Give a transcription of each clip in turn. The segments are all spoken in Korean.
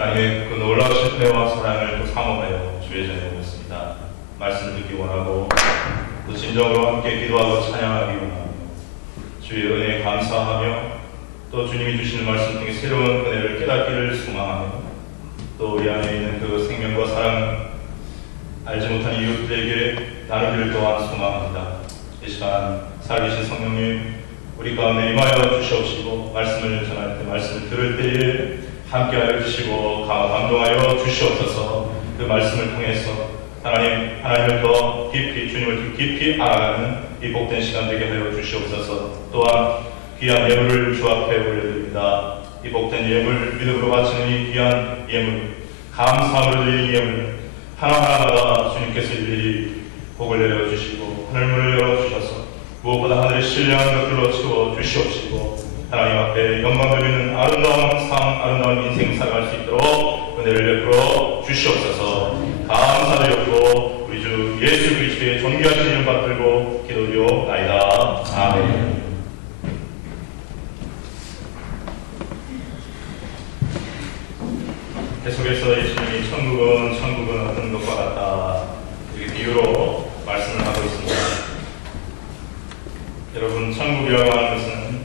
하나님의 그 놀라우신 은혜와 사랑을 또 사모하여 주의 전에 오셨습니다. 말씀 듣기 원하고 또 진정으로 함께 기도하고 찬양하기 원하며 주의 은혜에 감사하며 또 주님이 주시는 말씀 중에 새로운 은혜를 깨닫기를 소망하며 또 우리 안에 있는 그 생명과 사랑 알지 못한 이웃들에게 나누기를 또한 소망합니다. 이 시간 살아계신 성령님 우리 가운데 임하여 주시옵시고 말씀을 전할 때 말씀을 들을 때에 함께하여 주시고 감동하여 주시옵소서. 그 말씀을 통해서 하나님을 더 깊이 주님을 더 깊이 알아가는 이 복된 시간 되게 하여 주시옵소서. 또한 귀한 예물을 주 앞에 올려드립니다. 이 복된 예물 믿음으로 바치는 이 귀한 예물 감사함으로 드리는 예물 하나하나마다 주님께서 일일이 복을 내려주시고 하늘문을 열어주셔서 무엇보다 하늘의 신령한 것들로 채워 주시옵시고 하나님 앞에 영광 돌리는 아름다운 삶, 아름다운 인생 살아갈 수 있도록 은혜를 베풀어 주시옵소서. 감사드렸고 우리 주 예수 그리스도의 존귀하신 이름 받들고 기도드리옵나이다. 아멘. 계속해서 예수님이 천국은 어떤 것과 같다 이렇게 비유로 말씀을 하고 있습니다. 여러분, 천국이라고 하는 것은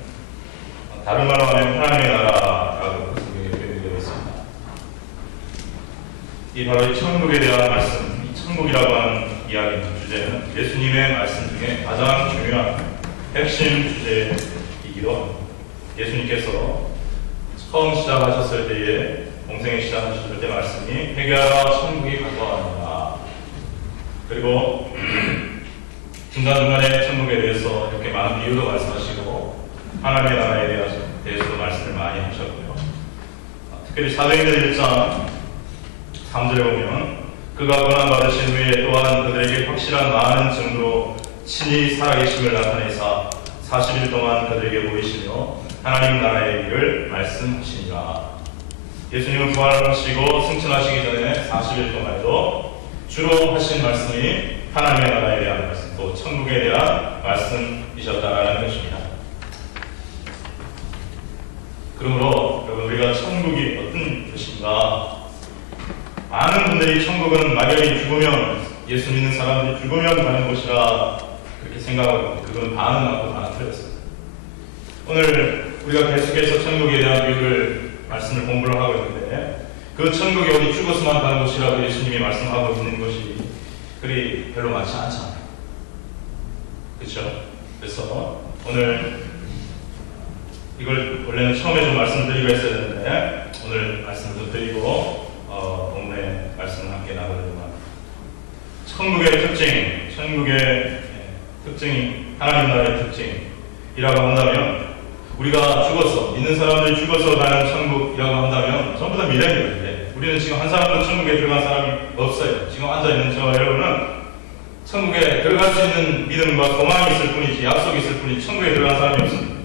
다른 말로 하면 하나님의 나라라고 표현되고 있습니다. 이 바로 이 천국에 대한 말씀, 이 천국이라고 하는 이야기 주제는 예수님의 말씀 중에 가장 중요한 핵심 주제이기도 합니다. 예수님께서 처음 시작하셨을 때에 공생에 시작하셨을 때 말씀이 회개하라 천국이 가까워한다. 그리고 중간중간에 천국에 대해서 이렇게 많은 비유도 말씀하시고 하나님의 나라에 대해서도 말씀을 많이 하셨고요. 특별히 사도행전 1장 3절에 보면 그가 고난받으신 후에 또한 그들에게 확실한 많은 증거로 친히 살아계심을 나타내사 40일 동안 그들에게 보이시며 하나님 나라의 일을 말씀하시니라. 예수님은 부활하시고 승천하시기 전에 40일 동안에도 주로 하신 말씀이 하나님의 나라에 대한 말씀, 또 천국에 대한 말씀이셨다라는 것입니다. 그러므로 여러분, 우리가 천국이 어떤 것인가? 많은 분들이 천국은 막연히 죽으면, 예수 믿는 사람들이 죽으면 가는 곳이라 그렇게 생각하고 그건 반은 맞고 반은 틀렸습니다. 오늘 우리가 계속해서 천국에 대한 말씀을 공부를 하고 있는데 그 천국이 어디 죽어서만 가는 곳이라고 예수님이 말씀하고 있는 것이 그리 별로 많지 않잖아요. 그렇죠? 그래서 오늘 이걸 원래는 처음에 좀 말씀을 드리고 했어야 되는데 오늘 말씀을 좀 드리고 본문의 말씀을 함께 나누려고 합니다. 천국의 특징이 하나님 나라의 특징이라고 한다면 우리가 죽어서 믿는 사람들이 죽어서 가는 천국이라고 한다면 전부 다 미래입니다. 우리는 지금 한 사람도 천국에 들어간 사람이 없어요. 지금 앉아있는 저와 여러분은 천국에 들어갈 수 있는 믿음과 소망이 있을 뿐이지 약속이 있을 뿐이지 천국에 들어간 사람이 없습니다.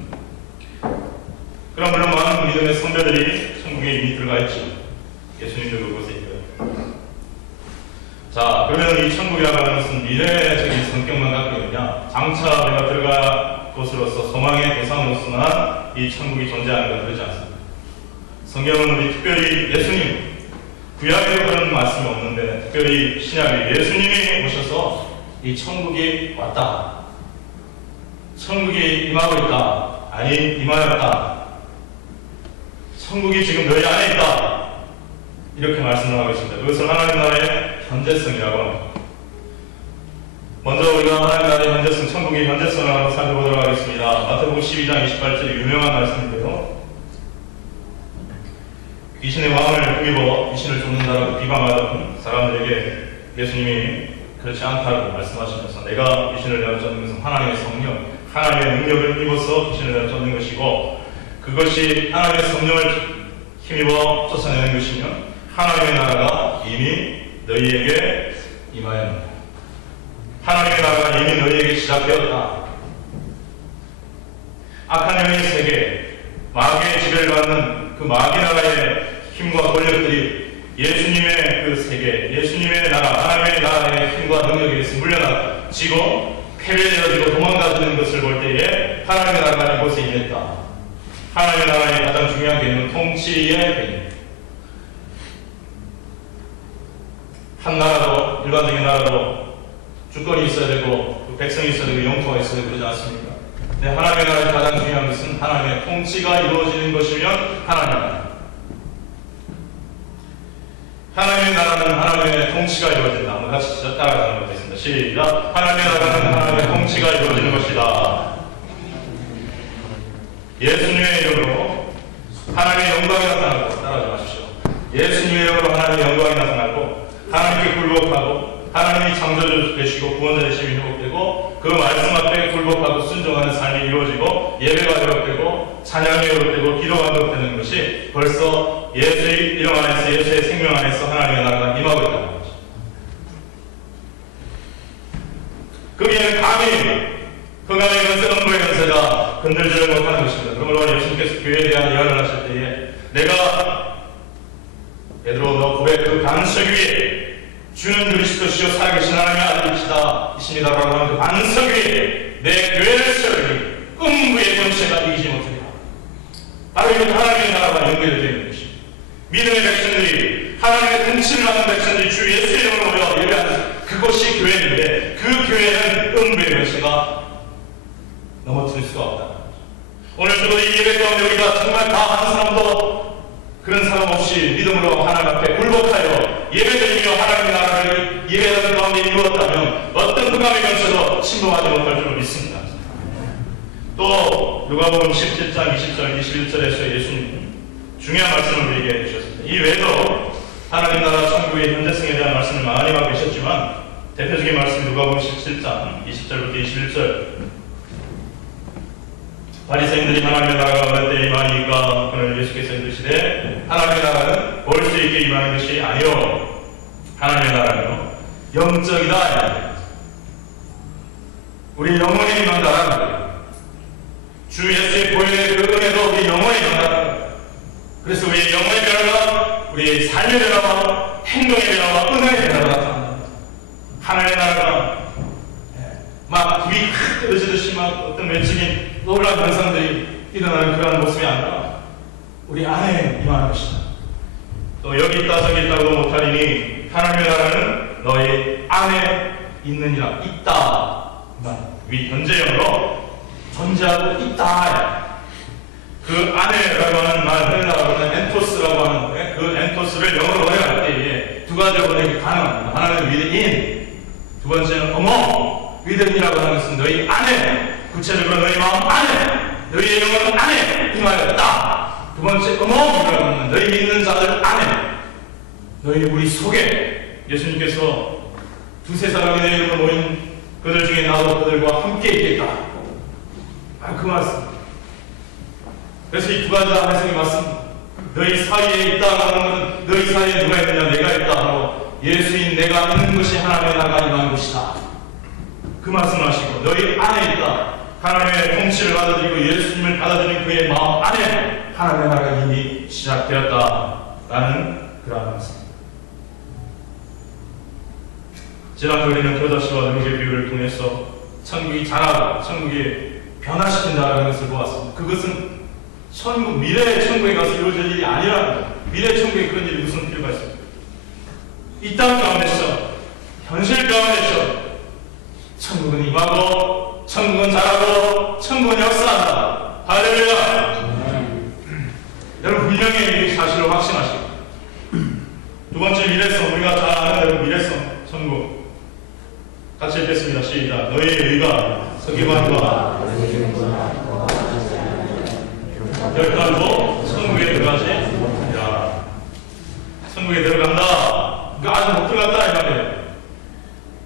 그럼 물론 많은 믿음의 선배들이 천국에 이미 들어가 있죠. 예수님도 그곳에 있고요. 자, 그러면 이 천국이라고 하는 것은 미래적인 성격만 갖고 있느냐? 장차 우리가 들어갈 곳으로서 소망의 대상으로서만 이 천국이 존재하는 건 그렇지 않습니다. 성경은 우리 특별히 예수님, 구약에도 그런 말씀이 없는데 특별히 신약에 예수님이 오셔서 이 천국이 왔다, 천국이 임하고 있다, 아니 임하였다, 천국이 지금 너희 안에 있다, 이렇게 말씀을 하고 있습니다. 그것을 하나님 나라의 현재성이라고 합니다. 먼저 우리가 하나님 나라의 현재성, 천국의 현재성을 한번 살펴보도록 하겠습니다. 마태복음 12장 28절 유명한 말씀인데요. 귀신의 왕을 힘입어 귀신을 쫓는다라고 비방하던 사람들에게 예수님이 그렇지 않다고 말씀하시면서 내가 귀신을 내어 쫓는 것은 하나님의 성령, 하나님의 능력을 입어서 귀신을 내어 쫓는 것이고 그것이 하나님의 성령을 힘입어 쫓아내는 것이면 하나님의 나라가 이미 너희에게 임하였느니라. 하나님의 나라가 이미 너희에게 시작되었다. 악한 영의 세계, 마귀의 지배를 받는 그 마귀 나라의 힘과 권력들이 예수님의 그 세계, 예수님의 나라, 하나님의 나라의 힘과 능력에 의해서 물려나지고 패배되어지고 도망가지는 것을 볼 때에 하나님의 나라가 이곳에 임했다. 하나님의 나라의 가장 중요한 개념은 통치의 개념입니다. 한 나라도, 일반적인 나라도 주권이 있어야 되고 백성이 있어야 되고 영토가 있어야 되고 그러지 않습니까? 근데 하나님의 나라의 가장 중요한 것은 하나님의 통치가 이루어지는 것이면 하나님의 나라. 하나님의 나라는 하나님의 통치가 이루어진다. 한번 같이 따라가는 것도 있습니다. 시작. 하나님의 나라는 하나님의 통치가 이루어지는 것이다. 예수님의 이름으로 하나님의 영광이 나타나고, 따라하지 마십시오. 예수님의 이름으로 하나님의 영광이 나타나고, 하나님께 굴복하고, 하나님이 창조주 되시고 구원자 되심이 회복되고, 그 말씀 앞에 굴복하고 순종하는 삶이 이루어지고, 예배가 회복되고, 찬양이 회복되고, 기도가 회복되는 것이 벌써 예수의 이름 안에서, 예수의 생명 안에서 하나님의 나라가 임하고 있다는 거죠. 거기에는 감히 흑암의 권세, 음부의 권세가 건들지를 못하는 것입니다. 그러므로 예수님께서 교회에 대한 예언을 하실 때에 내가 베드로 너 고백 그 반석 위에 주는 그리스도시요 살아계신 하나님의 아들이시다 이십니다라고 하는 그 반석 위에 내 교회를 세우니 음부의 권세가 이기지 못하리라. 바로 이렇게 하나님의 나라가 연결되어 있는 것입니다. 믿음의 백성들이 하나님의 통치를 받는 백성들이 주 예수의 이름으로 모여 예배하는 그곳이 교회인데, 그 교회는 음부의 권세가 넘어뜨릴 수가 없다. 오늘 적어도 이 예배 가운데 우리가 정말 다 한 사람도 그런 사람 없이 믿음으로 하나님 앞에 굴복하여 예배드리며 하나님의 나라를 예배하는 가운데 이루었다면 어떤 흑암의 권세도 침범하지 못할 줄 믿습니다. 또 누가복음 17장 20절 21절에서 예수님 중요한 말씀을 우리에게 해주셨습니다. 이 외에도 하나님 나라 천국의 현재성에 대한 말씀을 많이 하고 계셨지만 대표적인 말씀 누가복음 17장 20절부터 21절 바리새인들이 하나님의 나라가 어느 때 임하니까 그는 예수께서 이르시되 하나님의 나라는 볼 수 있게 임하는 것이 아니요 하나님의 나라는 영적이다. 우리 영혼에 임한 나라는 주 예수의 보혈의 그 은혜도 우리 영혼에 임한다는 거예요. 그래서 우리의 영혼의 변화가 우리의 삶의 변화와 행동의 변화와 은혜의 변화가 나타납니다. 하나님의 나라가 막 불이 확 떨어지듯이 막 어떤 외적인 놀라운 현상들이 일어나는 그런 모습이 아니라 우리 안에 임하는 것이다. 또 여기 있다 저기 있다고 못하리니 하나님의 나라는 너희 안에 있느니라. 있다. 위 현재형으로 존재하고 있다. 그 안에라고 하는 말, 헬라어로는 엔토스라고 하는데 그 엔토스를 영어로 번역할 때에 두 가지 번역이 가능합니다. 하나는 within, 두 번째는 among. within이라고 하는 것은 너희 안에, 구체적으로 너희 마음 안에, 너희의 영혼 안에 임하였다. 두 번째 among이라고 하는 너희 믿는 자들 안에, 너희 우리 속에 예수님께서 두세 사람이 내 이름으로 모인 그들 중에 나도 그들과 함께 있겠다. 그 말씀. 그래서 이 두 가지 해석이 맞습니다. 너희 사이에 있다라는 것은 너희 사이에 누가 있느냐, 내가 있다 하고 예수인 내가 있는 것이 하나님의 나라가 임한 것이다. 그 말씀하시고 너희 안에 있다. 하나님의 통치를 받아들이고 예수님을 받아들인 그의 마음 안에 하나님의 나라가 이미 시작되었다라는 그러한 말씀. 지난주 우리는 겨자씨와 능지의 비유를 통해서 천국이 자라고 천국이 변화시킨다는 것을 보았습니다. 그것은 천국, 미래의 천국에 가서 이루어질 일이 아니라는 거예요. 미래의 천국에 그런 일이 무슨 필요가 있습니까? 이 땅 가운데서, 현실 가운데서 천국은 임하고 천국은 자라고 천국은 역사한다. 할렐루야. 여러분 분명히 이 사실을 확신하시고, 두 번째 미래성, 우리가 잘 아는 대로 미래성 천국 같이 읽겠습니다. 시작. 너희의 의가 서기관과 결단도 천국에 들어가시리라. 천국에 들어간다. 그러니까 아직 못 들어갔다 이 말이에요.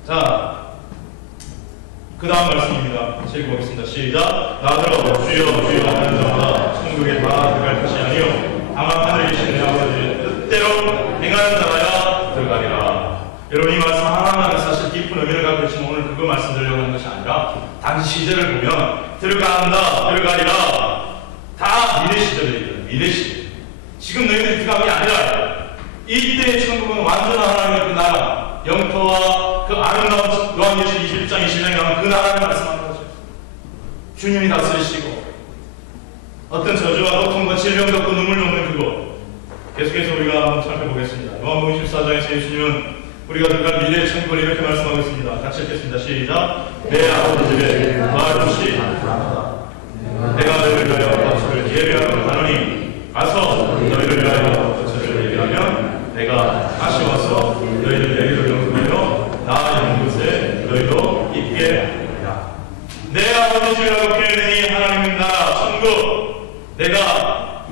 자, 그 다음 말씀입니다. 읽어보겠습니다. 시작. 나더러 주여 주여 하는 자마다 천국에 다 들어갈 것이 아니요 다만 하늘에 계신 내 아버지의 뜻대로 행하는 자라야 들어가리라. 여러분 이 말씀 하나하나는 사실 깊은 의미를 갖고 있지만 오늘 그거 말씀드리려고 하는 것이 아니라 당시 시제를 보면 들어간다, 들어가리라 다 미래 시절이에요. 미래 시절. 지금 너희들이 들어간 게 아니라 이때의 천국은 완전한 하나님의 그 나라, 영토와 그 아름다운 요한계시록 21장 20장에 나오는 그 나라를 말씀하는 거죠. 주님이 다스리시고 어떤 저주와 고통과 질병도 없고 눈물도 없는 그곳. 계속해서 우리가 한번 살펴보겠습니다. 요한복음 14장에서 예수님은 우리가 들어갈 미래의 천국을 이렇게 말씀하고 있습니다. 같이 읽겠습니다. 시작. 내 아버지 집에 거할 곳이 많다. 내가 너희를 위하여 거처를 예비하러 가노니 가서 너희를 위하여 거처를 예비하면 내가 다시 와서 너희를 내게로 영접하여 나 있는 곳에 너희도 있게 하리라. 내 아버지 집이라고 표현하니 하나님 나라 천국, 내가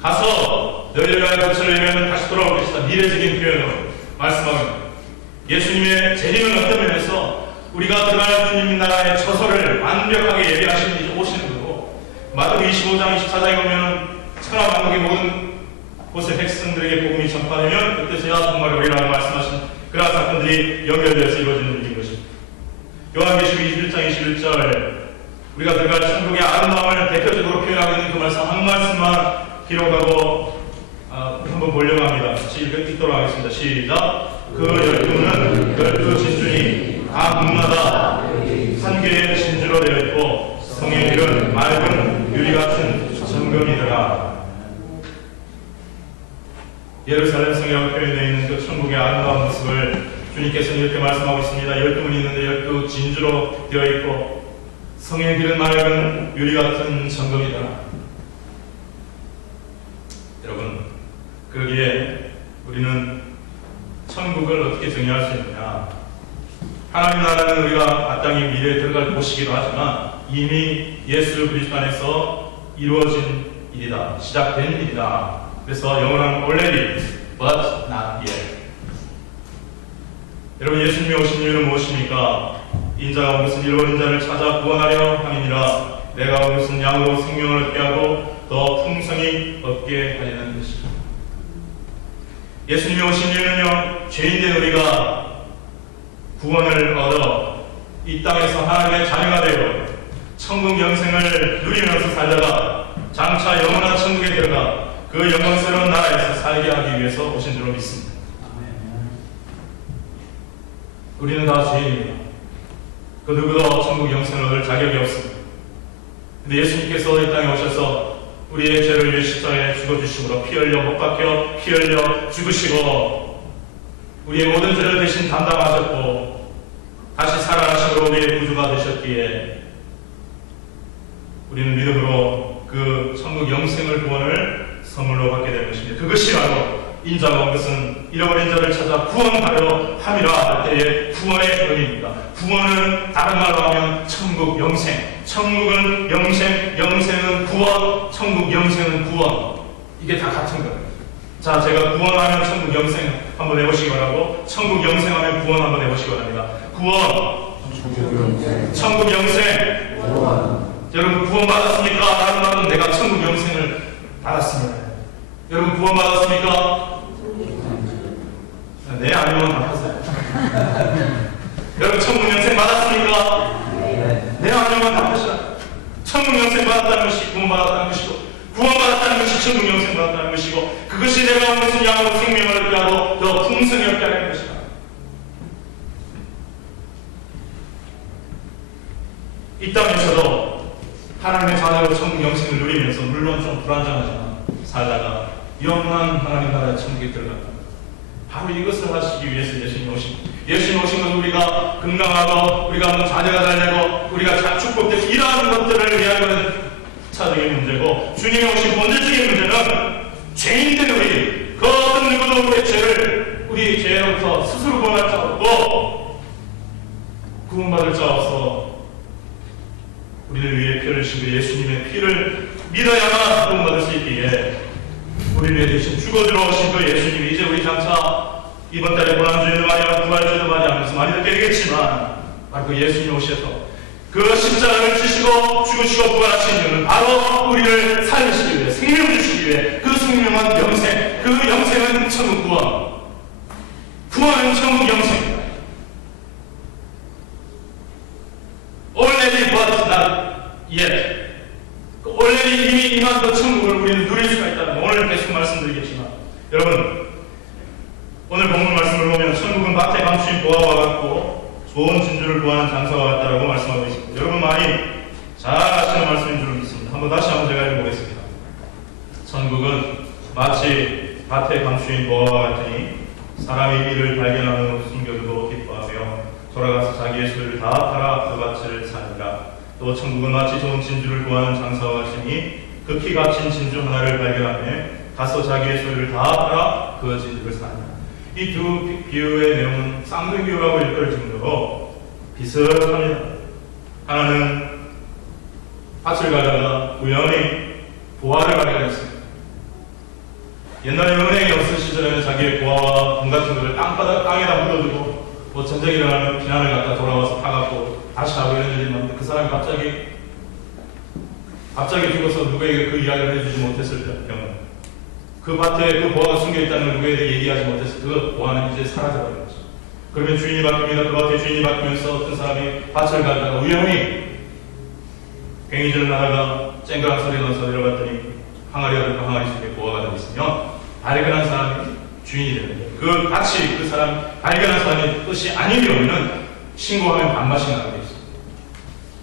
가서 너희를 위하여 거처를 예비하면 다시 돌아올 것이다. 미래적인 표현으로 말씀하고 예수님의 재림은 어떤 면에서 우리가 들어갈 주님 나라의 처소를 완벽하게 예비하시는 이제 오시는 거고, 마태복음 25장 24장에 보면 천하 만국의 모든 곳의 백성들에게 복음이 전파되면 그때서야 정말 우리라고 말씀하신 그러한 사건들이 연결되어서 이루어지는 일인 것입니다. 요한계시록 21장 21절 우리가 들어갈 천국의 아름다움을 대표적으로 표현하고 있는 그 말씀 한 말씀만 기록하고 한번 보려고 합니다. 같이 읽도록 하겠습니다. 시작. 그 12는 12진주니 각 문마다 한 개의 진주로 되어 있고 성의 길은 맑은 유리같은 정금이더라. 예루살렘 성이라고 표현되어 있는 그 천국의 아름다운 모습을 주님께서는 이렇게 말씀하고 있습니다. 12문이 있는데 12진주로 되어 있고 성의 길은 맑은 유리같은 정금이더라. 여러분, 거기에 우리는 천국을 어떻게 정의할 수 있느냐? 하나님 나라는 우리가 마땅히 미래에 들어갈 곳이기도 하지만 이미 예수 그리스도 안에서 이루어진 일이다. 시작된 일이다. 그래서 영어로는 already, but not yet. 여러분, 예수님이 오신 이유는 무엇입니까? 인자가 온 것은 잃어버린 자를 찾아 구원하려 함이니라. 내가 온 것은 양으로 생명을 얻게 하고 더 풍성히 얻게 하려는 것이다. 예수님이 오신 이유는요, 죄인된 우리가 구원을 얻어 이 땅에서 하나님의 자녀가 되어 천국 영생을 누리면서 살다가 장차 영원한 천국에 들어가 그 영광스러운 나라에서 살게 하기 위해서 오신 줄로 믿습니다. 우리는 다 죄인입니다. 그 누구도 천국 영생을 얻을 자격이 없습니다. 근데 예수님께서 이 땅에 오셔서 우리의 죄를 위해 십자가에 죽어주시므로 피 흘려 못 박혀 피 흘려 죽으시고 우리의 모든 죄를 대신 담당하셨고 다시 살아나심으로 우리의 구주가 되셨기에 우리는 믿음으로 그 천국 영생을 구원을 선물로 받게 된 것입니다. 그것이 바로 인자가 온 것은 잃어버린 자를 찾아 구원하려 함이라 할 때의 구원의 의미입니다. 구원은 다른 말로 하면 천국 영생, 천국은 영생, 영생은 구원, 천국 영생은 구원. 이게 다 같은 거예요. 자, 제가 구원하면 천국 영생 한번 해보시기 바라고, 천국 영생하면 구원 한번 해보시기 바랍니다. 구원, 천국 영생. 여러분 구원 받았습니까? 다른 말은 내가 천국 영생을 받았습니다. 여러분 구원 받았습니까? 네, 아니면 답하세요. 여러분 천국 영생 받았습니까? 네, 아니면 답하시라. 천국 영생 받았다는 것이 구원 받았다는 것이고, 구원 받았다는 것이 천국 영생 받았다는 것이고, 그것이 내가 온 것은 양으로 생명을 얻게 하고 더 풍성히 얻게 하는 것이다. 이 땅에서도 하나님의 자녀로 천국 영생을 누리면서 물론 좀 불안정하지만 살다가 영원한 하나님 나라의 천국에 들어간다. 바로 이것을 하시기 위해서 예수님 오신 건 우리가 건강하고 우리가 한번 자녀가 달려고 우리가 잘 축복되고 이러한 것들을 위하여는 차적인 문제고, 주님이 오신 본질적인 문제는 죄인된 우리, 그 어떤 누구도 우리의 죄를 우리 죄로부터 스스로 구원할 자 없고 구원받을 자 없어 우리를 위해 피를 흘리신 예수님의 피를 믿어야만 구원받을 수 있기에 우리를 위해 대신 죽어주러 오신 그 예수님이 이제 우리 장차 이번 달에 고난주에도 많이 하고 부활주에도 많이 하면서 많이 느끼겠지만 바로 그 예수님 오셔서 그 십자가를 지시고 죽으시고 부활하신 이유는 바로 우리를 살리시기 위해, 생명 주시기 위해. 그 생명은 영생, 그 영생은 천국 구원, 구원은 천국 영생입니다. Already but not yet. already 이미 임한 그 천국을 우리는 누릴 수가 있다는 거 오늘 계속 말씀드리겠지만, 여러분 오늘 본문 말씀을 보면 천국은 밭에 감추인 보화와 같고 좋은 진주를 구하는 장사와 같다라고 말씀하고 있습니다. 여러분 많이 잘 아시는 말씀인 줄 믿습니다. 다시 한번 제가 읽어보겠습니다. 천국은 마치 밭에 감추인 보화와 같으니 사람이 이를 발견하는 숨겨두고 기뻐하며 돌아가서 자기의 소유를 다 팔아 그 가치를 사니라. 또 천국은 마치 좋은 진주를 구하는 장사와 같으니 극히 값진 진주 하나를 발견하며 가서 자기의 소유를 다 팔아 그 진주를 사니라. 이 두 비유의 내용은 쌍둥이라고 일컬을 정도로 비슷합니다. 하나는 밭을 가다가 우연히 보화를 발견했습니다. 옛날에 은행이 없을 시절에는 자기의 보화와 돈 같은 것을 땅에다 묻어두고 뭐 전쟁이 일어나면 비난을 갖다 돌아와서 파갖고 다시 하고 이런 일이 있는데 그 사람이 갑자기 죽어서 누구에게 그 이야기를 해주지 못했을 경우 그 밭에 그 보화가 숨겨있다는 누구에게 얘기하지 못해서 그 보화는 이제 사라져버린 거죠. 그러면 주인이 바뀝니다. 그 밭에 주인이 바뀌면서 어떤 사람이 밭을 가다가 우연히 괭이질을 하다가 쨍그랑 소리 나서 내려갔더니 항아리가 들고 항아리 속에 보화가 들어있으면 발견한 사람이 주인이 되는 거예요. 그 같이 그 사람 발견한 사람의 뜻이 아니면은 신고하면 반맛이 나게 돼 있어요.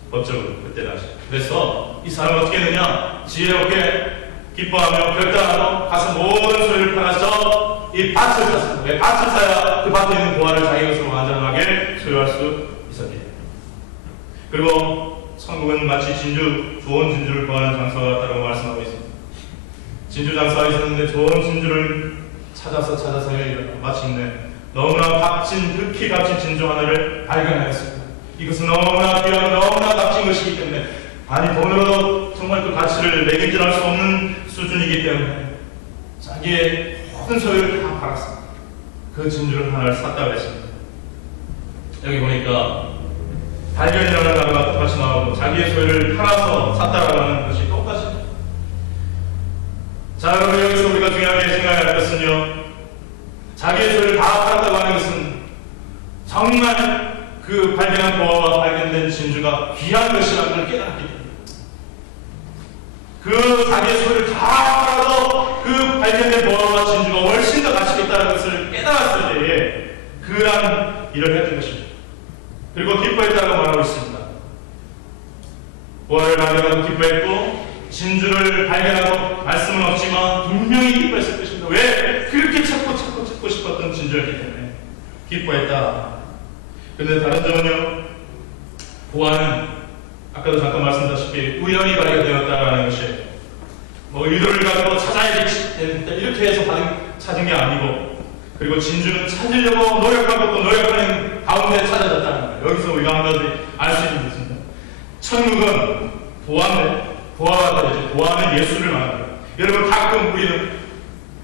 법적으로 그때 다시. 그래서 이 사람은 어떻게 했느냐? 지혜롭게 기뻐하며 결단하고 가서 모든 소유를 팔아서 이 밭을 샀습니다. 왜 밭을 사야 그 밭에 있는 보화를 자기 것으로 안전하게 소유할 수 있었기 때문에. 그리고 천국은 마치 좋은 진주를 구하는 장사와 같다고 말씀하고 있습니다. 진주 장사가 있었는데 좋은 진주를 찾아서 마침내 너무나 극히 값진 진주 하나를 발견하였습니다. 이것은 너무나 귀하고 너무나 값진 것이기 때문에 아니 돈으로 정말 그 가치를 매긴질할 수 없는 수준이기 때문에 자기의 모든 소유를 다 팔았습니다. 그 진주를 하나를 샀다고 했습니다. 여기 보니까 발견이라는 단어가 똑같이 나오고 자기의 소유를 팔아서 샀다라고 하는 것이 똑같습니다. 자, 그럼 여기서 우리가 중요하게 생각해야 할 것은요, 자기의 소유를 다 팔았다고 하는 것은 정말 그 발견한 보화와 발견된 진주가 귀한 것이라는 걸 깨달았기 때문에 그 자기의 소유를 다 팔아도 그 발견된 보화와 진주가 훨씬 더 가치가 있다는 것을 깨달았을 때에 그러한 일을 했던 것입니다. 그리고 기뻐했다고 말하고 있습니다. 보화를 발견하고 기뻐했고 진주를 발견하고 말씀은 없지만 분명히 기뻐했을 것입니다. 왜? 그렇게 찾고 싶었던 진주였기 때문에 기뻐했다. 그런데 다른 점은요, 보화는 아까도 잠깐 말씀드렸다시피 우연히 발견되었다라는 것이 뭐 의도를 가지고 찾아야지 이렇게 해서 찾은 게 아니고, 그리고 진주는 찾으려고 노력하고 또 노력하는 가운데 찾아졌다는 거예요. 여기서 우리가 한 가지 알 수 있는 것입니다. 천국은 보화가 되죠. 보화는 예수를 말합니다. 여러분, 가끔 우리는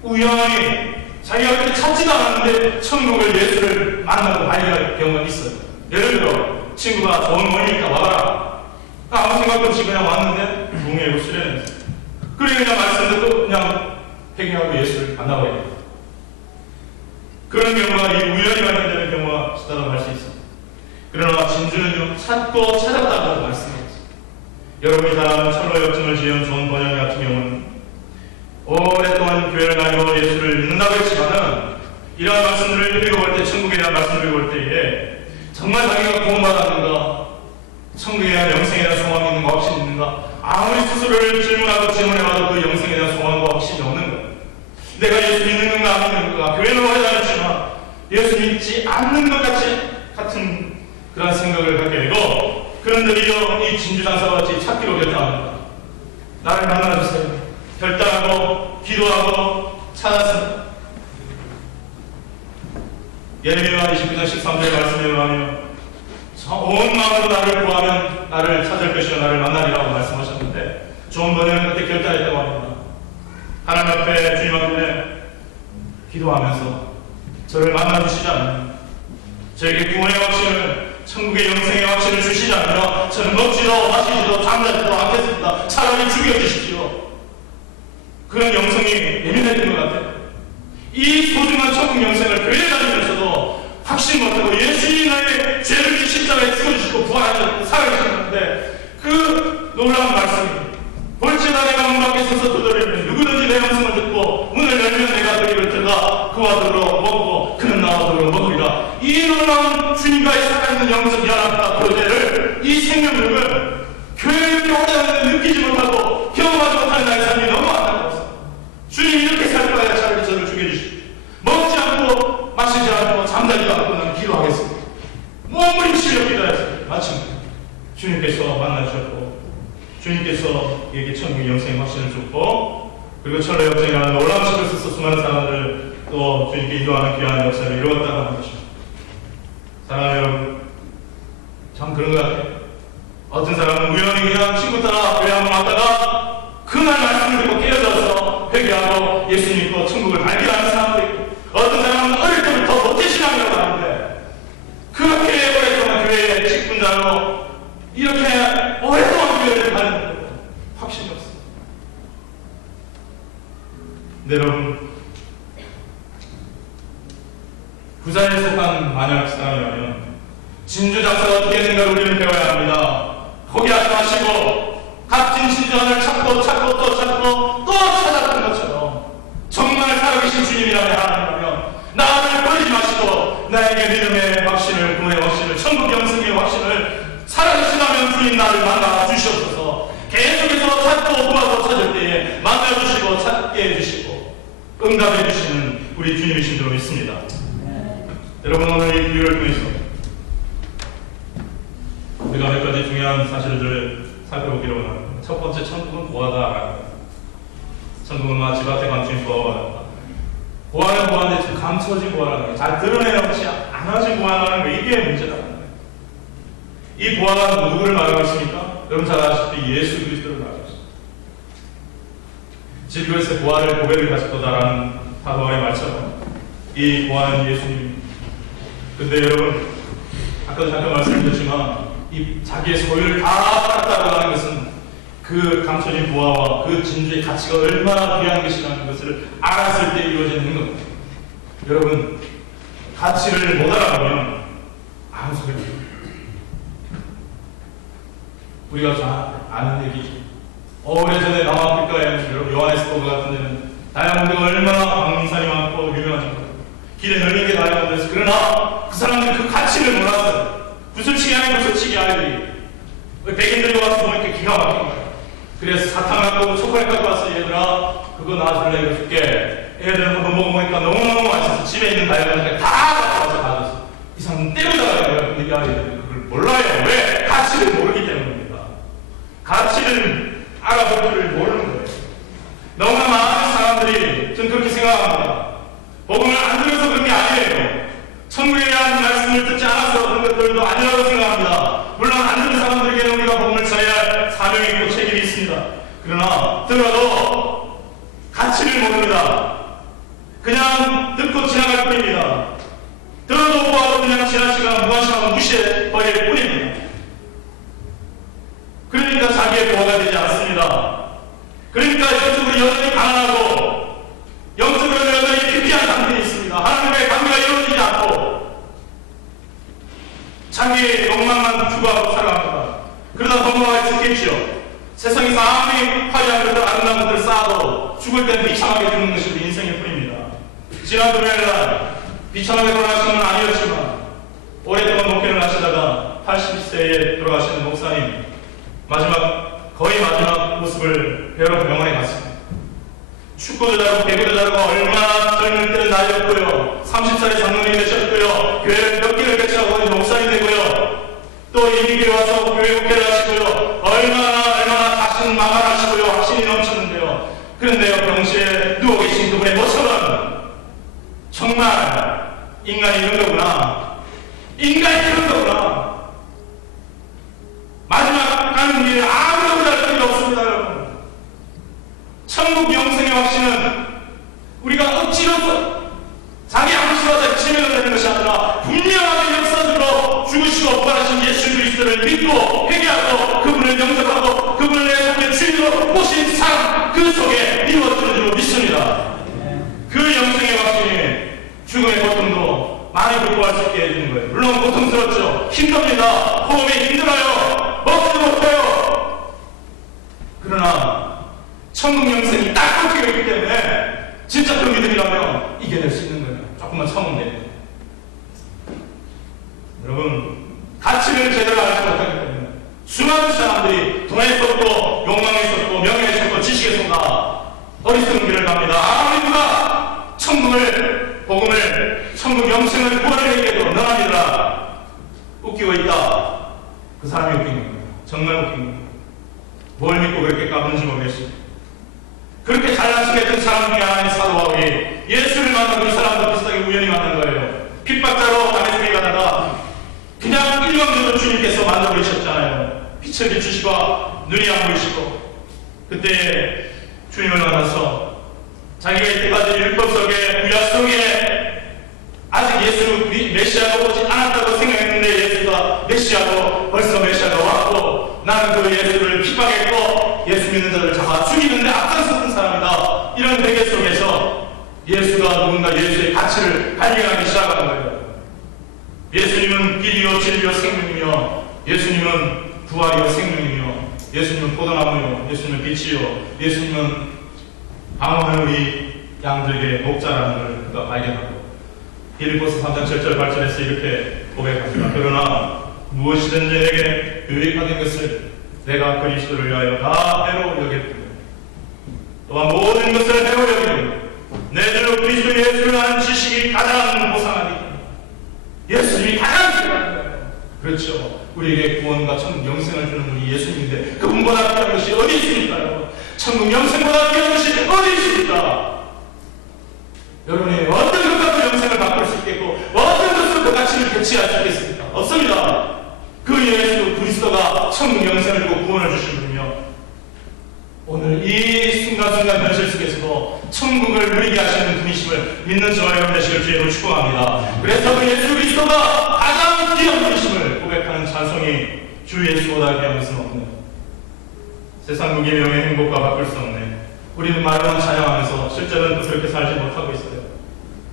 우연히 자기가 그렇게 찾지도 않았는데 천국을 예수를 만나고 발견할 경우가 있어요. 예를 들어 친구가 좋은 모임이니까 와봐라. 아무 생각 없이 그냥 왔는데 동해고 수련했어요. 그래 그냥 말씀 듣고 그냥 회개하고 예수를 만나봐야 돼요. 그런 경우가 이 우연히 발견되는 경우가 있다고 할 수 있습니다. 그러나 진주는요, 찾고 찾았다고 말씀했어요. 여러분이 다 아는 철로 역정을 지은 존 번영 같은 경우는 오랫동안 교회를 다니고 예수를 믿는다고 했지만은 이러한 말씀들을 읽어볼 때, 천국에 대한 말씀을 읽어볼 때에 정말 자기가 구원받았는가, 천국에 대한 영생에 대한 소망이 있는가, 확신이 있는가, 아무리 스스로를 질문하고 질문해봐도 그 영생에 대한 소망과 확신이 없는 거예요. 내가 예수 믿는 건가 안 믿는 건가, 교회는 오래 다녔지만 예수 믿지 않는 것 같은 그런 생각을 갖게 되고, 그런데도 이 진주장사와 같이 찾기로 결단합니다. 나를 만나주세요. 결단하고 기도하고 찾았습니다. 예레미야 29장 13절의 말씀에 의하면 온 마음으로 나를 구하면 나를 찾을 것이요 나를 만나리라고 말씀하셨는데, 좋은 번역은 그때 결단했다고 합니다. 하나님 앞에, 주님 앞에 기도하면서 저를 만나주시지 않으면, 저에게 구원의 확신을, 천국의 영생의 확신을 주시지 않으면 저는 먹지도 마시지도 잠자지도 않겠습니다. 차라리 죽여주십시오. 그런 영성이 예민했던 것 같아요. 이 소중한 천국 영생을 교회 다니면서도 확신 못하고 예수님이 나의 죄를 지 십자가에 죽어주시고 부활하셨고 살아계셨는데, 그 놀라운 말씀이 볼지다 내가 문 밖에 서서 두드리면 누구든지 내 음성을 듣고 문을 열면 내가 그리를 들어가 그와 더불어 먹고 그는 나와 더불어 먹으리라. 이 놀라운 주님과의 살아있는 영적 연합과 교제를, 이 생명력을 교회에 오래 다니는데 느끼지 못하고 경험하지 못하는 나의 삶이 너무 안타까웠어요. 주님이 이렇게 살 거야 차라리 저를 죽여주십시오. 먹지 않고 주님께서 만나주셨고 주님께서 이에게 천국의 영생의 확신을 줬고 그리고 철로 역정이라는 놀라운 식을 써서 수많은 사람들을 또 주님께 인도하는 귀한 역사를 이루었다고 하는 것입니다. 사랑하는 여러분, 참 그런 것 같아요. 어떤 사람은 우연히 그냥 친구 따라 교회 한번 왔다가 그날 말씀을 듣고 깨어져서 회개하고 예수 믿고 천국을 발견하는 사람도 있고 어떤 사람은 어릴 때부터 모태신앙이라고 하는데 그렇게 오랫동안 교회의 직분자로 이렇게 오랫동안 교회를 다니는데 확신이 없습니다. 네, 여러분, 부자에 속한 만약 사람이라면 진주 장사가 어떻게 했는가를 우리는 배워야 합니다. 포기하지 마시고 값진 진주하늘 찾고 또 찾았던 것처럼 정말 살아계신 주님이라면 하나님이라면 나를 버리지 마시고 나에게 믿음의 확신을, 구원의 확신을, 천국 영생의 확신을 살아계시다면 주님 나를 만나 주시옵소서. 계속해서 찾고 구하고 찾을 때에 만나주시고 찾게 해주시고 응답해 주시는 우리 주님이신 줄 믿습니다. 여러분, 오늘 이 비유를 통해서 우리가 몇 가지 중요한 사실들을 살펴보기로 합니다. 첫 번째, 천국은 보아다. 천국은 마치 밭에 감춘 보아와 같다. 보아는 보아인데 좀 감춰진 보아라는 거예요. 잘 드러내놓지 않아진 보아라는 거, 이게 문제라는 거예요. 이 보아가 누구를 말하고 있습니까? 여러분 잘 아시다시피 예수 그리스도를 말하고 있습니다. 질그릇에 보아를 고백을 가졌도다라는 사도의 말처럼 이 보아는 예수님입니다. 근데 여러분, 아까도 잠깐 말씀드렸지만 이 자기의 소유를 다 팔았다고 하는 것은 그 감춰진 보아와 그 진주의 가치가 얼마나 귀한 것이라는 것을 알았을 때 이루어지는 겁니다. 여러분, 가치를 못 알아보면 아무 소용이 없습니다. 우리가 잘 아는 얘기죠. 오래전에 남아프리카에 여러분 요하네스버그 같은 데는 다이아몬드가 얼마나 광산이 많고 유명하죠. 길에 널린 게 다이아몬드였어요. 그러나 그 사람들이 그 가치를 몰랐어요. 구슬치기 아닌 구슬치기 아이들이 백인들이 와서 보니까 기가 막힌 거예요. 그래서 사탕 갖고 초콜릿 갖고 왔어. 얘들아, 그거 놔줄래? 이거 줄게. 애들 한번 먹어보니까 너무너무 맛있어서 집에 있는 다이아몬드 다 갖고 와서 받았어. 이 사람은 때려잡아요. 그 아이들이 그걸 몰라요. 왜? 가치를 모르기 때문입니다. 가치를 알아볼 줄을 모르는 거예요. 너무나 많은 사람들이 전 그렇게 생각합니다. 복음을 안 들어서 그런 게 아니에요. 천국에 대한 말씀을 듣지 않아서 그런 것들도 아니라고 생각합니다. 물론 안 듣는 사람들에게는 우리가 복음을 전해야 할 사명이 있고 책임이 있습니다. 그러나 들어도 가치를 모릅니다. 그냥 듣고 지나갈 뿐입니다. 들어도 보아도 그냥 지난 시간 무관심하고 무시해버릴 뿐입니다. 그러니까 자기의 보호가 되지 않습니다. 그러니까 영적으로 여전히 가난하고 영적으로 여전히 피폐한 상태에 있습니다. 하나님과의 관계가 이루어지지 않고 자기의 욕망만 추구하고 살아갑니다. 그러다 건강하게 죽겠죠. 세상에서 아무리 화려한 것들, 아름다운 것들을 쌓아도 죽을 때는 비참하게 죽는 것이 우리 인생일 뿐입니다. 지난 금요일날 비참하게 돌아가신 건 아니었지만 오랫동안 목회를 하시다가 80세에 돌아가시는 목사님 거의 마지막 모습을 뵈러 병원에 갔습니다. 축구도 잘하고 배구도 잘하고 얼마나 젊을 때는 나이였고요. 30살에 장로님이 되셨고요. 교회를 몇 개를 개척하고 목사님 되고요. 또 이민교회 와서 교회 목회를 하시고요. 얼마나 자신 만만하시고요. 확신이 넘쳤는데요. 그런데요, 병실에 누워 계신 그분의 모습은 정말 인간이 이런 거구나. 인간이 이런 거구나. 마지막 가는 길에 아무도 할 필요 없습니다, 여러분. 천국 영생의 확신은 우리가 억지로 자기 암시와 지명을 하는 것이 아니라 분명하게 역사적으로 죽으시고 부활하신 예수 그리스도를 믿고 회개하고 그분을 영접하고 그분을 내 삶의 주인으로 모신 삶, 그 속에 이루어지는 줄 믿습니다. 그 영생의 확신이 죽음의 고통도 많이 극복할 수 있게 해주는 거예요. 물론 고통스럽죠. 힘듭니다. 호흡이 힘들어요. 먹지도 못해요. 그러나 천국 영생이 딱 꺾이고 있기 때문에 진짜 그 믿음이라면 이겨낼 수 있는 거예요. 조금만 참으면 됩니다. 여러분, 가치를 제대로 알지 못하기 때문에 수많은 사람들이 돈에 쏟고 욕망에 쏟고 명예에 쏟고 지식에 쏟아 어리석은 길을 갑니다. 아무리 누가 복음을 천국 영생을 구원을 얘기해도 너나 믿으라 웃기고 있다. 그 사람이 웃긴 겁니다. 정말 웃긴 거예요. 뭘 믿고 그렇게 까부는지 모르겠습니다. 그렇게 잘난 척했던 사람 중에 하나인 사도 바울이 예수를 만나고 이 사람과 비슷하게 우연히 만난 거예요. 핍박자로 다메섹에 가다가 그냥 일방적으로 주님께서 만나버리셨잖아요. 빛을 비추시고 눈이 안 보이시고, 그때 주님을 만나서 자기가 이때까지 율법 속에 구약 속에 아직 예수 메시아가 오지 않았다고 생각했는데 예수가 메시아고 벌써 메시아가 왔고 나는 그 예수를 핍박했고 예수 믿는 자들을 잡아 죽이는데 앞장섰던 사람이다. 이런 대계 속에서 예수가 누군가 예수의 가치를 발견하기 시작하는 거예요. 예수님은 길이요 진리요 생명이며, 예수님은 부활이요 생명이며, 예수님은 포도나무요, 예수님은 빛이요, 예수님은 방언을 우리 양들에게 목자라는 걸 그가 발견하고, 빌립보서 3장 7절 8절에서 이렇게 고백합니다. 그러나 무엇이든지 내게 유익하는 것을 내가 그리스도를 위하여 다 해로 여겼고, 또한 모든 것을 해로 여기고 내 주 그리스도 예수를 아는 지식이 가장 보상하기 때문에 예수님이 가장 중요한 거예요. 그렇죠. 우리에게 구원과 천국 영생을 주는 우리 예수님인데 그분보다 귀한 것이 어디 있습니까요? 천국 영생보다 귀한 것이 어디 있습니까? 여러분이 어떤 것 갖고 영생을 바꿀 수 있겠고 어떤 것으로 그 가치를 대체할 수 있겠습니까? 없습니다. 그 예수 그리스도가 천국 영생을 주고 구원을 주신 분이요, 오늘 이 순간순간 현실 속에서도 천국을 누리게 하시는 분이심을 믿는 저와 여러분 되시길 주의로 축복합니다. 그래서 그 예수 그리스도가 가장 귀한 분이심을 고백하는 찬송이 주 예수보다 귀한 것은 없네, 세상 무기명의 행복과 바꿀 수 없네. 우리는 말로만 찬양하면서 실제로는 또 그렇게 살지 못하고 있어요.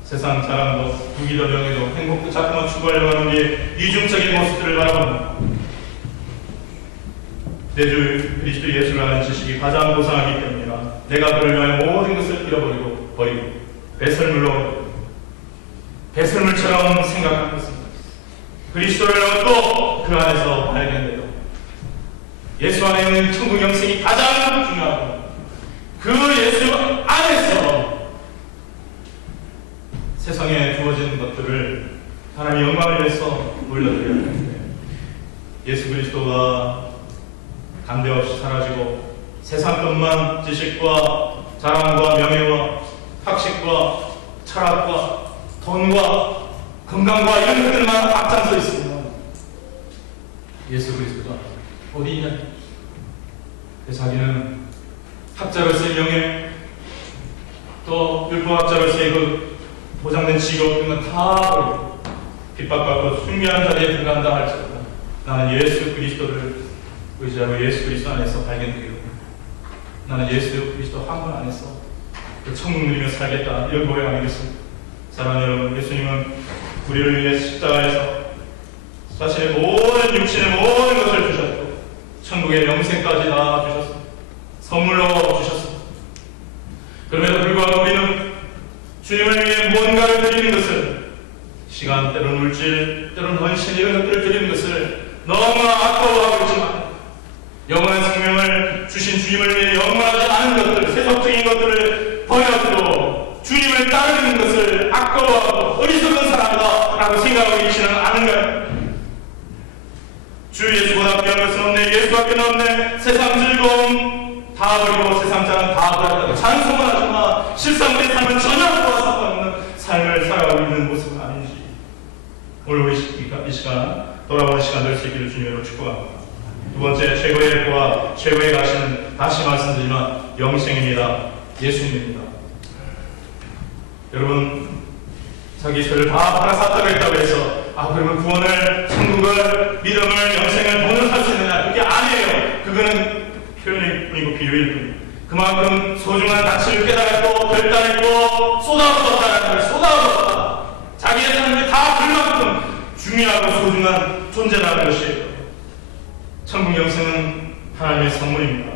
세상 자랑도 부귀도 명예도 행복도 자꾸만 추구하려고 하는 게 이중적인 모습들을 바라봅니다. 내 주 그리스도 예수를 아는 지식이 가장 보상하기 때문이라 내가 그를 위하여 모든 것을 잃어버리고 버리고 배설물로 배설물처럼 생각하는 것입니다. 그리스도를 얻고 그 안에서 발견돼요. 예수 안에 있는 천국 영생이 가장 중요하고 그 예수 안에서 세상에 주어진 것들을 하나님의 영광을 위해서 물려드려야 하는데, 예수 그리스도가 감대 없이 사라지고 세상 것만 지식과 자랑과 명예와 학식과 철학과 돈과 건강과 이런 것들만 앞장서 있으면 예수 그리스도가 어디 있냐? 자기는 학자로서의 명예, 또 율법학자로서의 그 보장된 직업 이런 건 다 버리고 핍박받고 숭배한 자리에 들어간다 할지라도 나는 예수 그리스도를 의지하고 예수 그리스도 안에서 발견되기로, 나는 예수 그리스도 한 분 안에서 그 천국 누리며 살겠다, 이런 고백 아니겠습니까? 사랑하는 여러분, 예수님은 우리를 위해 십자가에서 자신의 모든 육신의 모든 것을 주셨고 천국의 영생까지 다 주셨습니다. 선물로 주셨습니다. 그럼에도 불구하고 우리는 주님을 위해 무언가를 드리는 것을, 시간, 때로는 물질, 때로는 헌신 이런 것들을 드리는 것을 너무나 아까워하고 있지만 영원한 생명을 주신 주님을 위해 영원하지 않은 것들, 세속적인 것들을 버려두고 주님을 따르는 것을 아까워하고 어리석은 사람이다 라고 생각하고 계시는 않은 거예요. 주 예수보다 귀한 것은 없네, 예수밖에 없네, 세상 즐거움 다 버리고 세상 자랑 다 버렸다고 찬송을 하지만 실상 우리 삶은 전혀 그와 상관없는 삶을 살아가고 있는 모습은 아닌지, 오늘 우리 이 시간 돌아보는 시간 될 수 있기를 주님으로 축복합니다. 두 번째, 최고의 부와 최고의 가시는 다시 말씀드리지만 영생입니다. 예수님입니다. 여러분, 자기 죄를 다 팔아샀다고 했다고 해서 그러면 구원을, 천국을, 믿음을, 영생을 돈을 살 수 있느냐? 그게 아니에요. 그거는 표현일 뿐이고 비유일 뿐이고, 그만큼 소중한 가치를 깨달았고 결단했고 쏟아부었다는 걸 쏟아부었다. 자기의 삶에 다 그만큼 중요하고 소중한 존재라는 것이에요. 천국 영생은 하나님의 선물입니다.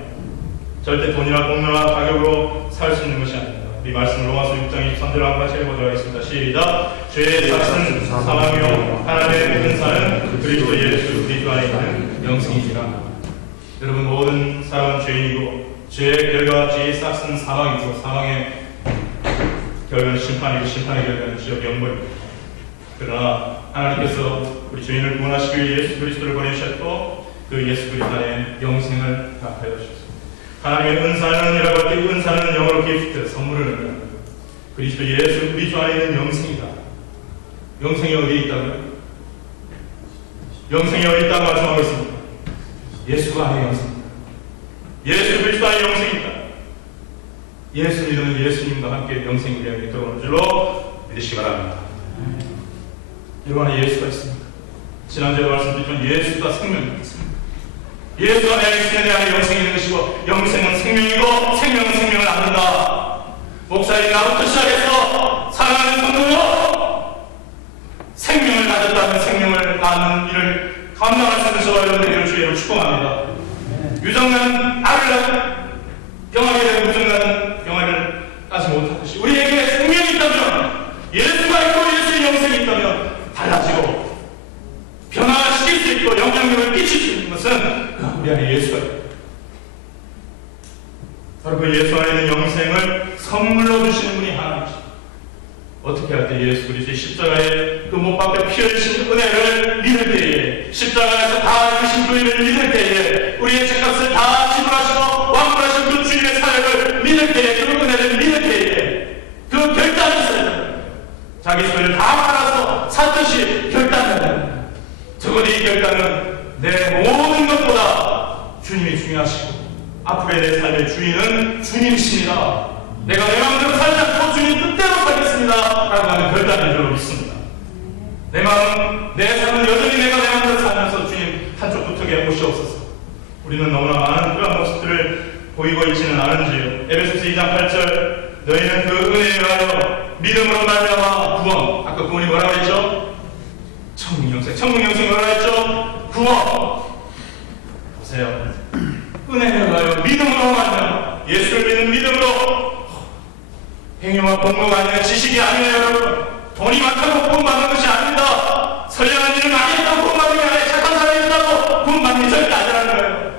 절대 돈이나 공로나 가격으로 살 수 있는 것이 아닙니다. 이 말씀 로마서 6장 23절 한번 같이 읽어보도록 하겠습니다. 시작. 죄의 삭은 사망이요 하나님의 은사는 그리스도 예수 그리스도 안에 있는 영생이니라. 여러분, 모든 사람은 죄인이고 죄의 결과, 죄의 삭은 사망이고 사망의 결과는 심판이고 심판의 결과는 지옥 영벌입니다. 그러나 하나님께서 우리 죄인을 구원하시기 위해 예수 그리스도를 보내주셨고 그 예수 그리스도 안에 영생을 허락하여 주셨습니다. 하나님의 은사는이라고 할 때 은사는 영어로 기프트, 선물을 의미합니다. 그리스도 예수 그리스도 안에 있는 영생이다. 영생이 어디에 있다고요? 영생이 어디 있다고 말씀하겠습니다. 예수가 안에 영생입니다. 예수 그리스도 안에 영생입니다. 예수 믿는 예수님과 함께 영생이 우리에게 있도록 줄로 믿으시기 바랍니다. 여러분 안에 예수가 있습니다. 지난주에 말씀드렸지만 예수가 생명입니다. 예수가 내 안에 있으면 내 안에 영생이 있는 것이고 영생은 생명이고 생명은 생명을 낳는다. 목사님 나부터 시작해서 사랑하는 성도요, 생명을 가졌다면 생명을 낳는 일을 감당할 수 있는 저와 여러분들의 주의로 축복합니다. 유정나는 알을 낳고 병하게 되는 무정나는 병아리를 따지 못하듯이 우리에게 생명이 있다면, 예수가 있고 예수의 영생이 있다면 달라지고 변화시킬 수 있고 영향력을 끼칠 수 있는 것은 우리 안에 예수가 있다. 바로 그 예수 안에 있는 영생을 선물로 주시는 분이 하나님이십니다. 어떻게 할 때 예수 그리스도의 십자가에 그 못 박혀 피 흘리신 은혜를 믿을 때에, 십자가에서 다 주신 그 은혜를 믿을 때에, 우리의 죄값을 다 지불하시고 완불하신 그 주님의 사역을 믿을 때에, 그 은혜를 믿을 때에 그 결단을 했어요. 자기 소유를 다 팔아서 샀듯이 결단을. 적어도 이 결단은 내 모든 것보다 주님이 중요하시고 앞으로의 내 삶의 주인은 주님이십니다. 내가 내 마음대로 살지 않고 주님 뜻대로 살겠습니다 라고 하는 결단을 저로 믿습니다. 내 마음, 내 삶은 여전히 내가 내 마음대로 살면서 주님 한쪽 붙게 해보시옵소서. 우리는 너무나 많은 그런 모습들을 보이고 있지는 않은지요. 에베소서 2장 8절, 너희는 그 은혜에 의하여 믿음으로 말미암아 구원. 아까 구원이 뭐라고 했죠? 천국영생. 천국영생이 뭐라고 했죠? 구원. 보세요. 은혜에 의하여 믿음으로 말미암아, 예수를 믿는 믿음으로. 행위와 공로가 아니라 지식이 아니에요, 여러분. 돈이 많다고 구원 받는 것이 아닙니다. 선량한 일을 많이 했다고 구원 받는 게 아니라 착한 사람이 있다고 구원 받는 게 절대 아니라는 거예요.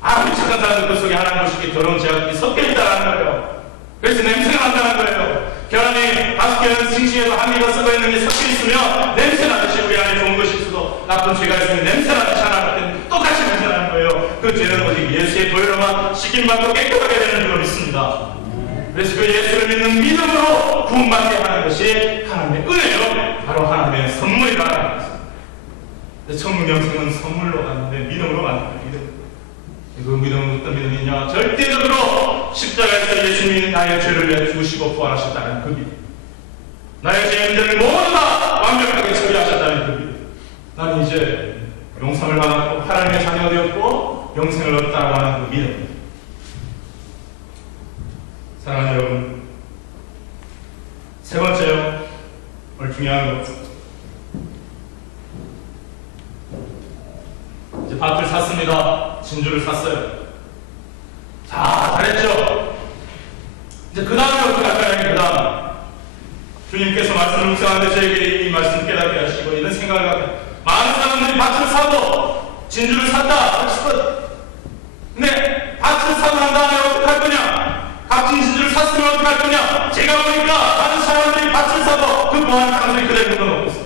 아무리 착한 사람들 그 속에 하나님 보시기에 더러운 죄악이 섞여 있다는 거예요. 그래서 냄새가 난다는 거예요. 계란이 5개는 싱싱해도 한 개가 썩어 있는 게 섞여 있으면 냄새 나듯이 우리 안에 좋은 것이 있어도 나쁜 죄가 있으면 냄새 나듯이 하나님 때는 똑같이 냄새 나는 거예요. 그 죄는 오직 예수의 보혈로만 씻김받고 깨끗하게 되는 줄로 믿습니다. 그래서 그 예수를 믿는 믿음으로 구원받게 하는 것이 하나님의 은혜요, 바로 하나님의 선물이라는 것입니다. 천국 영생은 선물로 받는데 믿음으로 받는 거예요. 그 믿음은 어떤 믿음이냐? 절대적으로 십자가에서 예수님이 나의 죄를 위해 죽으시고 부활하셨다는 그 믿음, 나의 죄의 문제를 모두 다 완벽하게 처리하셨다는 그 믿음. 나는 이제 용서를 받았고 하나님의 자녀가 되었고 영생을 얻었다고 하는 그 믿음. 사랑하는 여러분, 세 번째요, 오늘 중요한 것, 이제 밭을 샀습니다. 진주를 샀어요. 자, 잘했죠? 이제 그 다음에 어떻게 할까요? 그 다음 주님께서 말씀을 묵상하는데 저에게 이 말씀을 깨닫게 하시고 이런 생각을 하게, 많은 사람들이 밭을 사고 진주를 샀다. 근데 밭을 사고 난 다음에 어떻게 할 거냐? 값진 진주를 샀으면 어떻게 할 거냐? 제가 보니까 많은 사람들이 밭을 사고 그 보안을 사람들이 그대로 묻어놓고 있어요.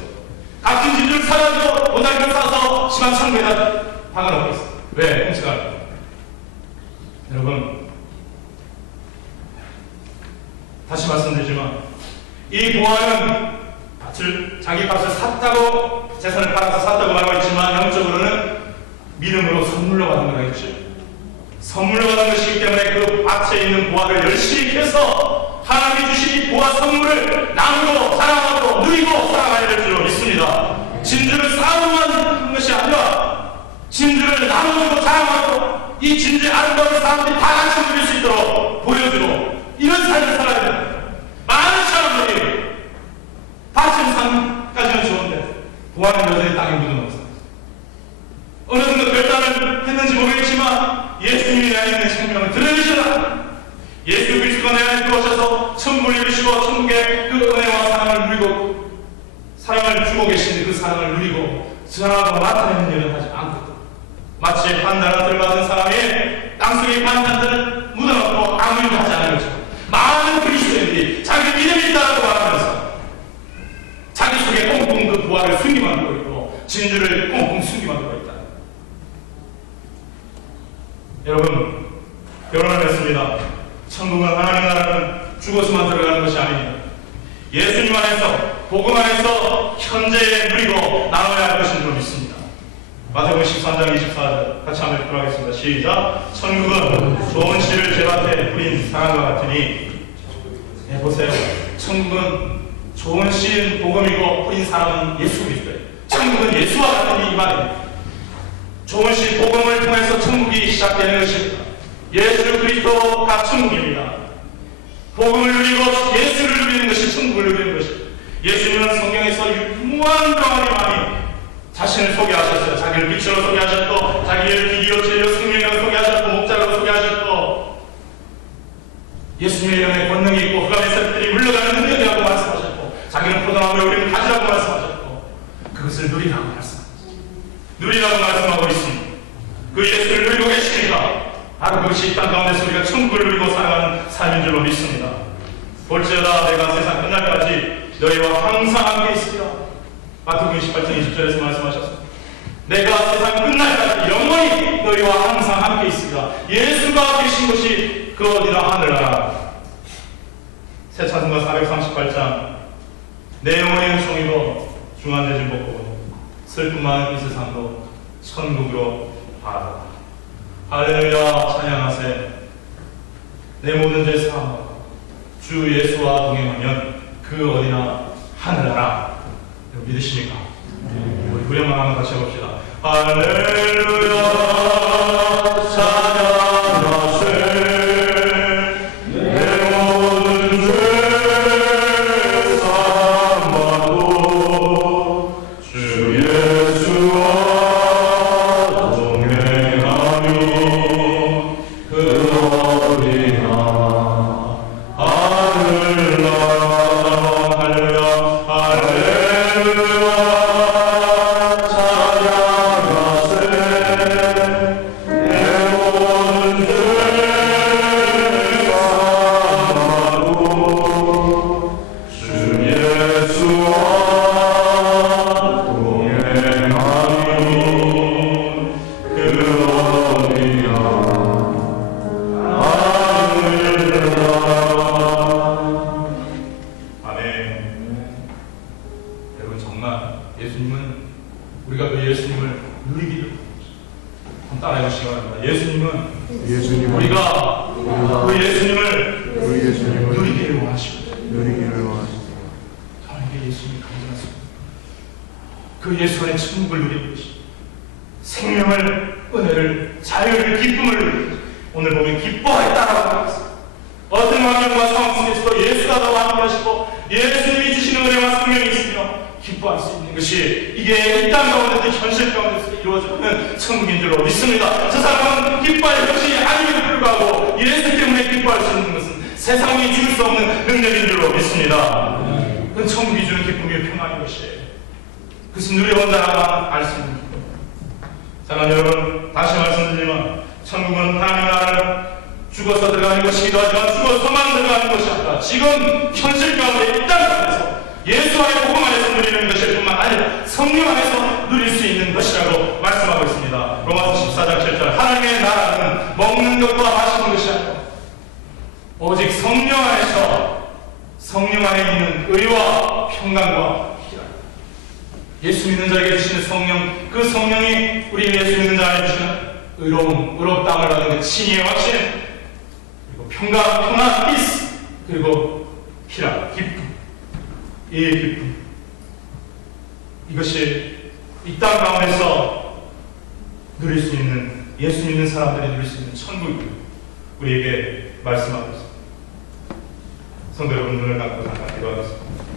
값진 진주를 사가지고 오달기를 사서 심한 창고에다 박아놓고 있어요. 왜? 훔쳐갈 거예요. 여러분, 다시 말씀드리지만 이 보안은 밭을, 자기 값을 샀다고, 재산을 팔아서 샀다고 말하고 있지만 영적으로는 믿음으로 선물로 받은 거라 했죠. 선물로 받은 것이기 때문에 그 밭에 있는 보화를 열심히 캐서 하나님이 주신 이 보화 선물을 나누고 사랑하고 누리고 살아가야 될 줄로 믿습니다. 진주를 쌓아놓은 것이 아니라 진주를 나누고 사랑하고 이 진주의 아름다운 사람들이 다 같이 누릴 수 있도록 보여주고 이런 삶을 살아야 됩니다. 많은 사람들이 밭은 산까지는 좋은데 보화는 여전히 땅에 묻어놓았습니다. 어느 정도 결단을 했는지 모르겠지만 예수님이 내 안에 있는 생명을 드러내시라. 예수 그리스도가 내 안에 들어오셔서 천국을 이루시고 천국의 그 은혜와 사랑을 누리고 사랑을 주고 계신 그 사랑을 누리고 전하고 나타내는 일을 하지 않고 마치 판단을 받은 사람이 땅속에 판단들을 묻어놓고 아무 일도 하지 않은 것처럼 많은 그리스도인들이 자기 믿음이 있다고 말하면서 자기 속에 꽁꽁 그 부활을 숨기만 하고 있고 진주를 꽁꽁 숨기만 하고 있다. 결론을 냈습니다. 천국은 하나님 나라는 죽어서만 들어가는 것이 아닙니다. 예수님 안에서 복음 안에서 현재 누리고 나눠야 할 것인 줄 믿습니다. 마태복음 13장 24절 같이 한번 읽도록 하겠습니다. 시작. 천국은 좋은 씨를 제밭에 뿌린 사람과 같으니. 네, 보세요. 천국은 좋은 씨인 복음이고 뿌린 사람은 예수 그리스도예요. 천국은 예수와 같으니 이 말입니다. 좋은 씨 복음을 통해서 천국이 시작되는 것입니다. 예수 그리스도가 천국입니다. 복음을 누리고 예수를 누리는 것이 천국을 누리는 것입니다. 예수님은 성경에서 무한정하게 많이 자신을 소개하셨어요. 자기를 빛으로 소개하셨고, 자기를 길이요 진리요 생명으로 소개하셨고, 목자로 소개하셨고, 예수님의 이름에 권능이 있고 흑암의 새들이 물러가는 능력이라고 말씀하셨고, 자기는 포도나무에 우리는 가지라고 말씀하셨고, 그것을 누리라고 말씀하셨습니다. 누리라고 말씀하고 있습니다. 그 예수를 누리고 계십니까? 바로 그것이 이 땅 가운데서 우리가 천국을 누리고 살아가는 삶인 줄로 믿습니다. 볼지어다 내가 세상 끝날까지 너희와 항상 함께 있으리라. 마태복음 28장 20절에서 말씀하셨습니다. 내가 세상 끝날까지 영원히 너희와 항상 함께 있으리라. 예수가 계신 곳이 그 어디나 하늘나라. 새 찬송가 438장 내 영혼의 은총이고 중한대진 복고 슬픔 많은 이 세상도 천국으로 바라다. 할렐루야 찬양하세. 내 모든 죄 사함받고 주 예수와 동행하면 그 어디나 하늘나라. 믿으십니까? 우리 후렴만 한번 같이 해봅시다. 할렐루야 찬양하세. 내 모든 죄 사함받고 주 예수와 우리가 그 예수님을 누리기를 따라해보시기 바랍니다. 예수님은 우리가 그 예수님을 누리기를 원하십니다. 저에게 예수님이 감사합니다. 그 예수 안에 천국을 누리는 것이 생명을, 은혜를, 자유를, 기쁨을 누리는 것이 오늘 보면 기뻐했다라고 말했습니다. 어떤 환경과 상황 속에서도 예수가 너와 함께 하시고 예수님이 주시는 은혜와 생명이 있으며 기뻐할 수 있는 것이 이게 이 땅 가운데서 현실 가운데서 이루어지는 천국인 줄로 믿습니다. 저 사람은 기뻐할 것이 아님에도 불구하고 예수 때문에 기뻐할 수 있는 것은 세상이 줄 수 없는 능력인 줄로 믿습니다. 그건 천국이 주는 기쁨이 평안인 것이에요. 그것은 누려본 자라만 알 수 있는 기쁨입니다. 사랑하는 여러분, 다시 말씀드리지만 천국은 하나님 나라는 죽어서 들어가는 것이기도 하지만 죽어서만 들어가는 것이 아니라 지금 현실 가운데 이 땅 가운데서 예수 안에 복음 안에서 누리는 것일 뿐만 아니라 성령 안에서 누릴 수 있는 것이라고 말씀하고 있습니다. 로마서 14장 7절 하나님의 나라는 먹는 것과 마시는 것이 아니라 오직 성령 안에서 성령 안에 있는 의와 평강과 희락. 예수 믿는 자에게 주시는 성령, 그 성령이 우리 예수 믿는 자 안에 주시는 의로움, 의롭다함을 받는 그 칭의의 확신, 그리고 평강, 평안, 피스, 그리고 희락, 기쁨. 이 기쁨, 이것이 이 땅 가운데서 누릴 수 있는, 예수 믿는 사람들이 누릴 수 있는 천국을 우리에게 말씀하고 있습니다. 성도 여러분, 눈을 감고 잠깐 기도하겠습니다.